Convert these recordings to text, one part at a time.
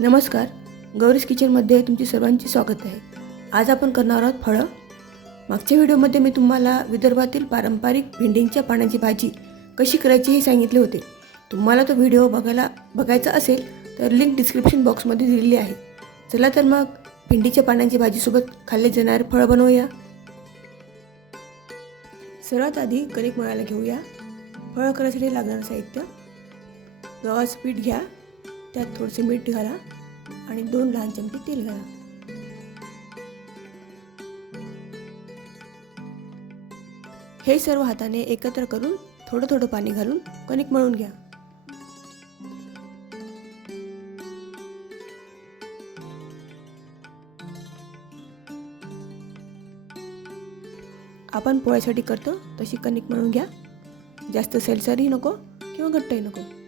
नमस्कार गौरीस किचनमध्ये तुमचे सर्वांचे स्वागत आहे. आज आपण करणार आहोत फळं. मागच्या व्हिडिओमध्ये मी तुम्हाला विदर्भातील पारंपरिक भेंडींच्या पाण्याची भाजी कशी करायची हे सांगितले होते. तुम्हाला तो व्हिडिओ बघायला बघायचा असेल तर लिंक डिस्क्रिप्शन बॉक्समध्ये दिलेली आहे. चला तर मग भेंडीच्या पाण्याची भाजीसोबत खाल्ले जाणारे फळं बनवूया. सर्वात आधी कणिक मळायला घेऊया. फळं करायसाठी लागणारं साहित्य. गव्हाचं पीठ घ्या. त्यात थोडेसे मीठ घाला आणि दोन लहान चमचे तेल घाला. हे सर्व हाताने एकत्र करून थोडं थोडं पाणी घालून कणिक मळून घ्या. आपण पोळ्यासाठी करतो तशी कणिक मळून घ्या. जास्त सेलसरही नको किंवा घट्टही नको.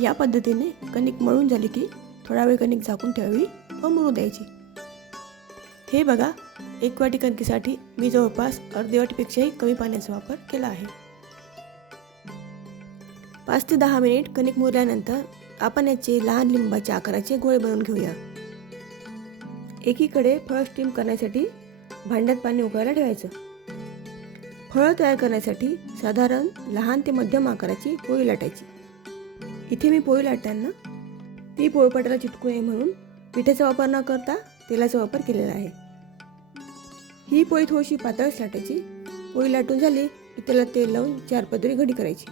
या पद्धतीने कणिक मळून झाली की थोडा वेळ कणिक झाकून ठेवावी व मुरू द्यायची. हे बघा एक वाटी कणकीसाठी मी जवळपास अर्धी वाटीपेक्षाही कमी पाण्याचा वापर केला आहे. पाच ते दहा मिनिट कणिक मुरल्यानंतर आपण याचे लहान लिंबाच्या आकाराचे गोळे बनवून घेऊया. एकीकडे फळं स्टीम करण्यासाठी भांड्यात पाणी उकळायला ठेवायचं. फळं तयार करण्यासाठी साधारण लहान ते मध्यम आकाराची पोळी लाटायची. इथे मी पोळी लाटताना ती पोळपाटाला चिटकू नये म्हणून पिठाचा वापर न करता तेलाचा वापर केलेला आहे. ही पोळी थोडीशी पातळच लाटायची पोळी लाटून झाली की त्याला तेल लावून चार पदरी घडी करायची.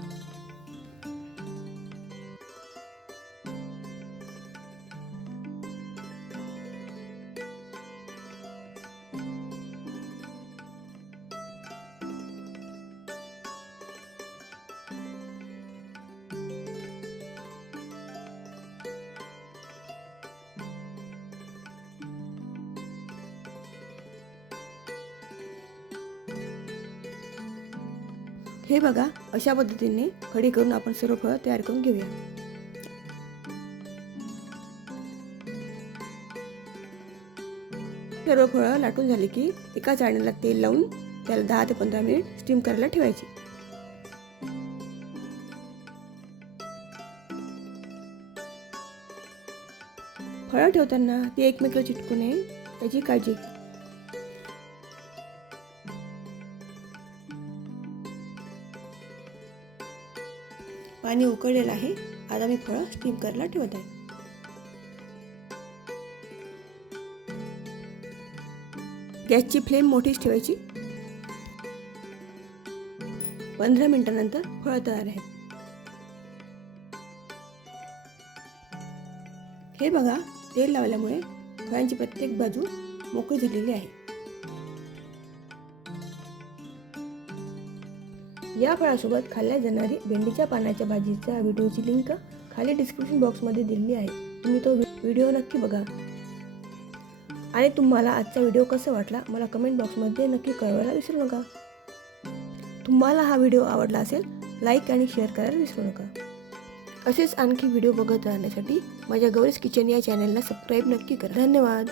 हे बघा अशा पद्धतीने खडी करून आपण सर्व फळं तयार करून घेऊया. सर्व फळं लाटून झाली की एका चाळणीला तेल लावून त्याला दहा ते पंधरा मिनिट स्टीम करायला ठेवायची. फळं ठेवताना ती एकमेकाला चिटकू नये याची काळजी पाणी उकळलेलं आहे. आता मी फळं स्टीम करायला ठेवत आहे. गॅसची फ्लेम मोठीच ठेवायची. पंधरा मिनिटानंतर फळं तयार आहेत. हे बघा तेल लावल्यामुळे फळांची प्रत्येक बाजू मोकळी झालेली आहे. या फळासोबत खाल्ल्या जाणारी भेंडीच्या पानाच्या भाजीच्या व्हिडिओची लिंक खाली डिस्क्रिप्शन बॉक्समध्ये दिलेली आहे. तुम्ही तो व्हिडिओ नक्की बघा. आणि तुम्हाला आजचा व्हिडिओ कसा वाटला मला कमेंट बॉक्समध्ये नक्की कळवायला विसरू नका. तुम्हाला हा व्हिडिओ आवडला असेल लाईक आणि शेअर करायला विसरू नका. असेच आणखी व्हिडिओ बघत राहण्यासाठी माझ्या गौरीस किचन या चॅनलला सबस्क्राईब नक्की करा. धन्यवाद.